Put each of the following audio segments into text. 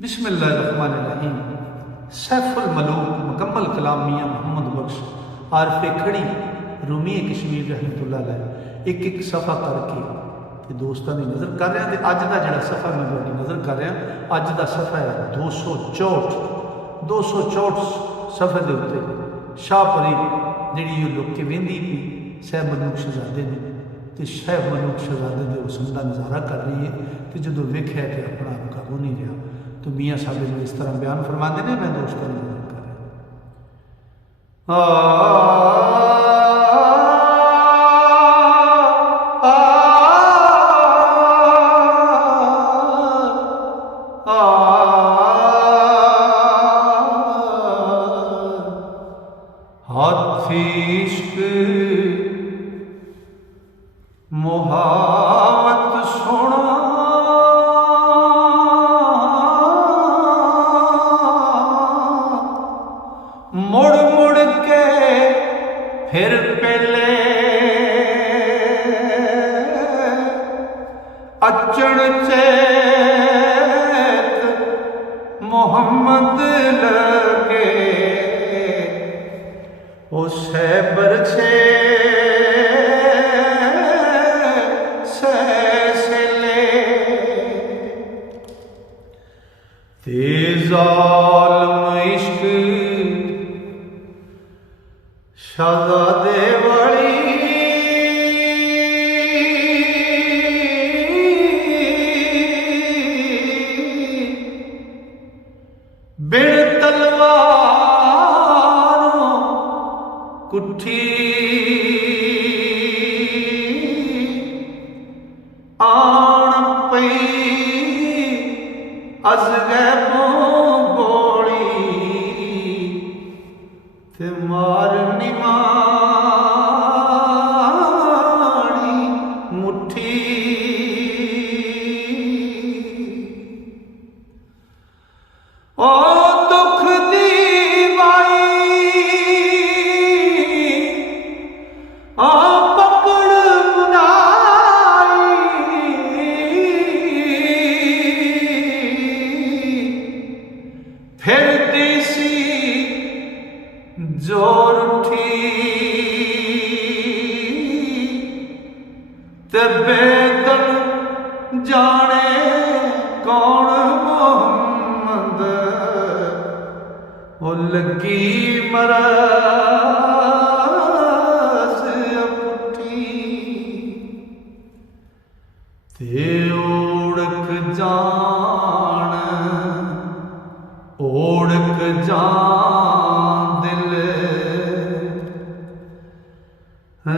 बिस्मिल्लाहिर्रहमानिर्रहीम। सैफुल मलूक मुकम्मल कलाम मियाँ मोहम्मद बख्श आरफे खड़ी रूमी कश्मीर रहमतुल्लाह अलैह एक एक सफ़ा करके ते दोस्तों की नज़र कर रहा। तो अज का जोड़ा सफ़ा मैं थोड़ी नज़र कर रहा, अज का सफ़ा है 264 सफ़े के उत्ते शाहपरी जी लुक के वेंदी पी सैफ मलूक शहजादे ने तो सैफ मलूक शहजादे के हुस्न का नज़ारा कर रही है। तो जो वेख्या तो अपना आप काबू नहीं रहा। तो मियाँ साहब ने इस तरह बयान फरमाते हैं, मैं दोस्तों ने नज़र कर हाथ इश्क मुहावत सोना मुड़ मुड़ के फिर पहले अचण चेत मोहम्मद लगे ओ सैबर छे सैसले ते ज़ालिम इश्क शहज़ादे वाली बिन तलवारों कुठी आन पई अज गैबों गोली ते मारनी मारी मुट्ठी ओ दुख दी बाई आ पकड़ बुनाई फिर देसी जोर उठी ते बेदन जाने कौन मोहम्मद वो लगी मरस पुठी ते ओढ़क जान दिल रह न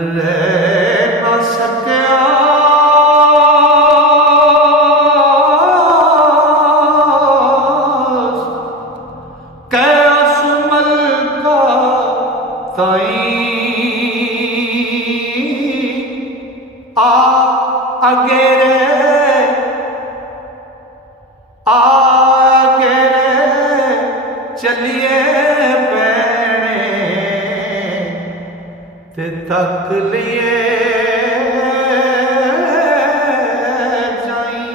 सकिया कैसुमल का ताई अगेरे चलिए पैने ते तक लिए जाई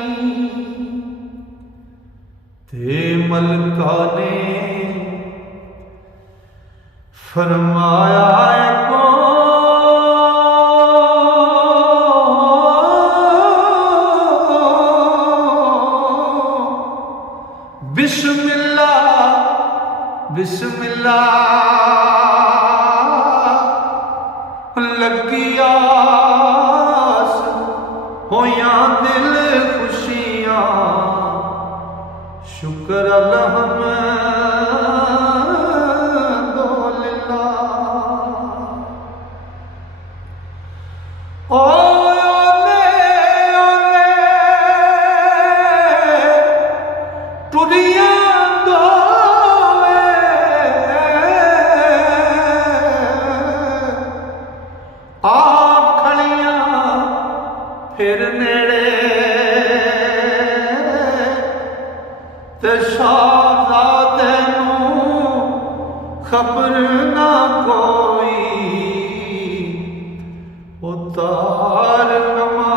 ते मलका ने फरमाया को बिस्मिल्लाह बिस्मिल्लाह लगिया होया दिल खुशियां शुक्र अल्हम्दुलिल्लाह। ओ टुरिया फिर नेड़े ते शहज़ादे नूं खबर ना कोई उतार नमा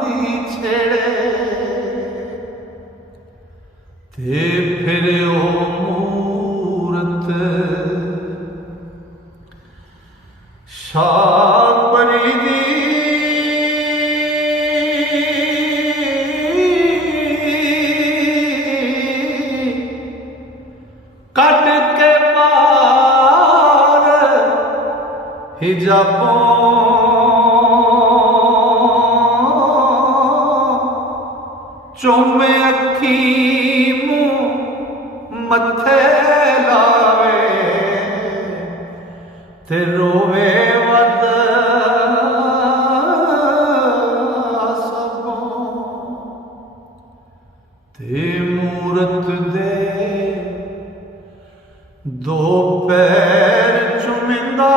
दी छेड़े ते फिर ओ मूरत शाह परी दी कट के बार हिजाबों चोमे अखी मुंह मथे लावे ते रोवे वद सबों ते मूरत दे दो पैर चुमिंदा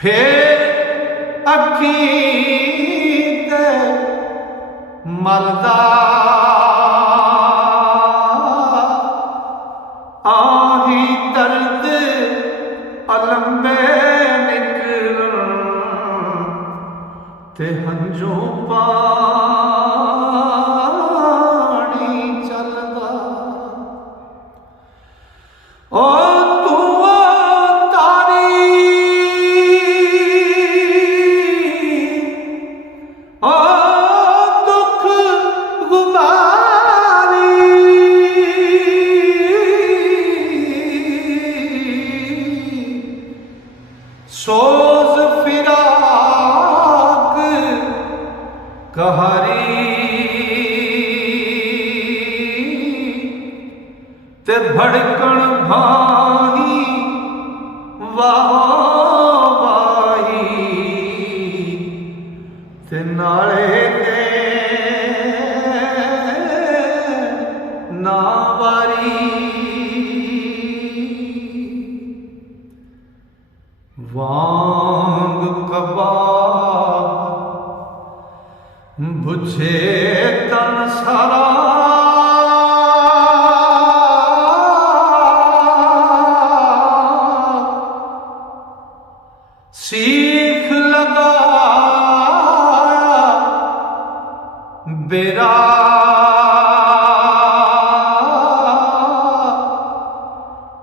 फिर अखी ते मलदा आही दर्द अलंबे निकल ते हंजू पानी चलदा ओ सोज फिराक कहारी ते भड़कन भाही वाही ते नाले दे नावारी वांग कबाब बुझे तन सारा सीख लगा बेरा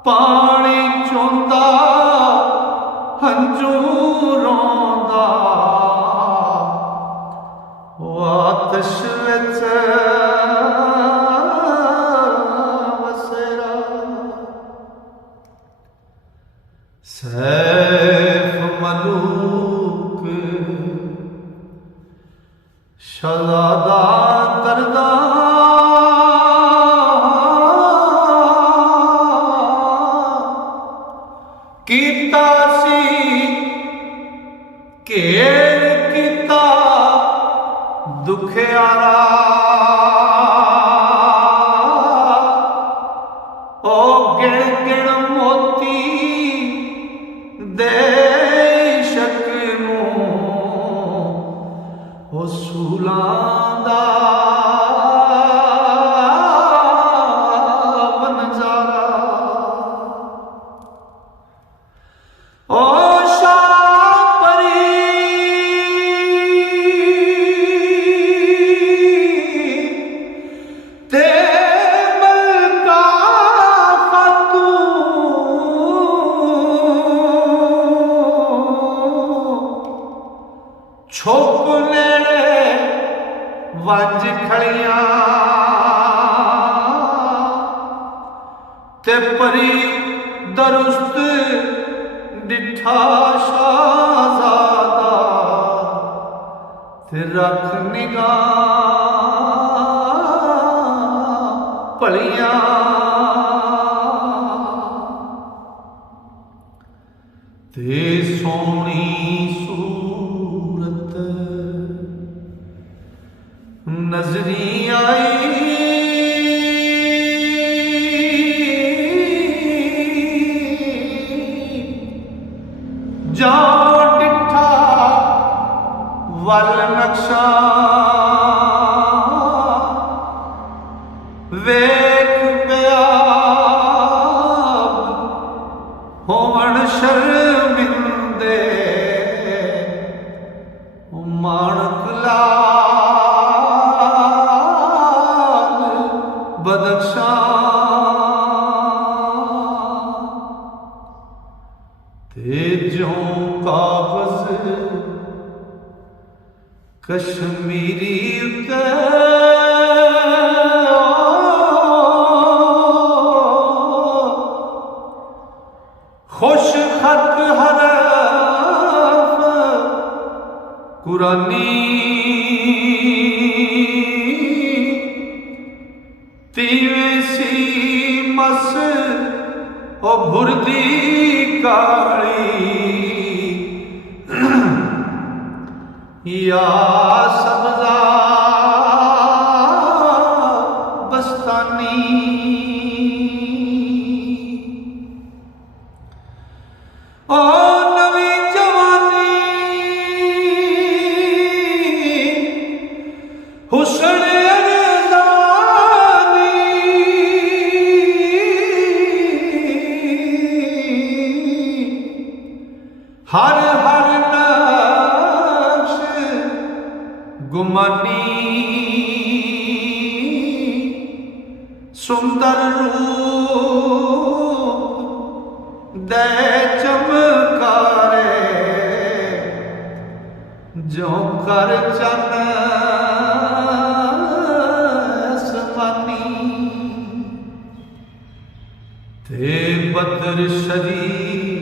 पानी चोंदा हंजू रोंदा आतश विच वसेरा सैफ मलूक शहजादा करदा कीता सी घेर कीता दुखियारा ओ गिण गिण मोती दे शक नूं ओ सूलां दा बनजारा ओ छोप नेड़े वंज खड़ियां ते परी दरुस्त डिठा शाहजादा ते रख निगाह भलियां ते सोहनी नजरी आई जाओ डिठा वल नक्शा वेख प्याब होवन शर्मिंदे ज्यों कागज कश्मीरी उते खुश खत हरफ कुरानी तीवे सी मस ओ भुरदी काली या सब्जा बस्तानी ओ नवी जवानी हुस्न हर हर नक्श गुमानी सुंदर रूप दे चमकारे जो कर चन समानी ते बदर शरीफ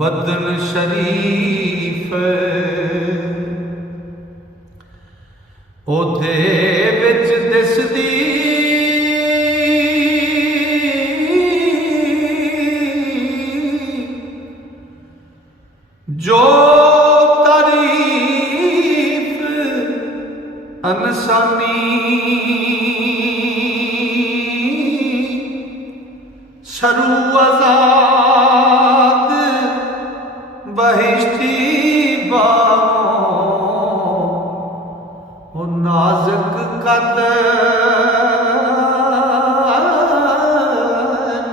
बदन शरीफ ओदे विच दिसदी जो तारीफ अनसानी सरू आजाद बहिश्ती बाहों नाजुक कद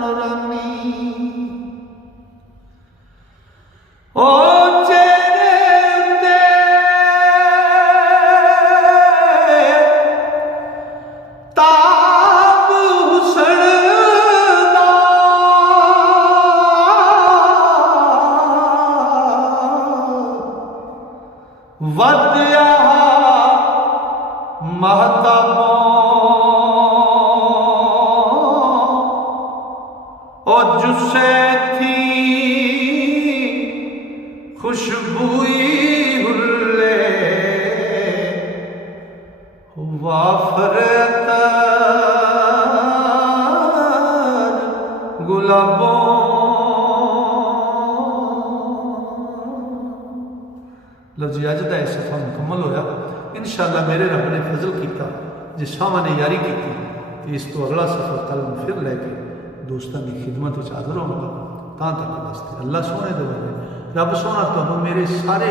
नूरानी ओ चेहरे ते ताब हुस्न दा वद्या महताबों ओ जुस्से थी खुशबुई हुल्ले वाफरत गुलाबों लो जी अज का यह सफ़ा मुकम्मल होया। इंशाअल्लाह मेरे रब ने फजल किया जे शामा ने यारी की तो इस तो अगला सफ़र कल फिर लैके दोस्तों की खिदमत हाजिर होगा तां तक वास्ते अल्लाह सोने दे वाले रब सोना तुहानू मेरे सारे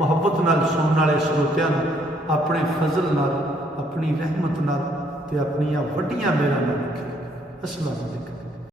मुहब्बत नाल सुनने वाले श्रोतियां अपने फजल नाल अपनी रहमत नाल ते अपनियां वड्डियां मेहरां नाल रखे। अस्सलाम वालेकुम।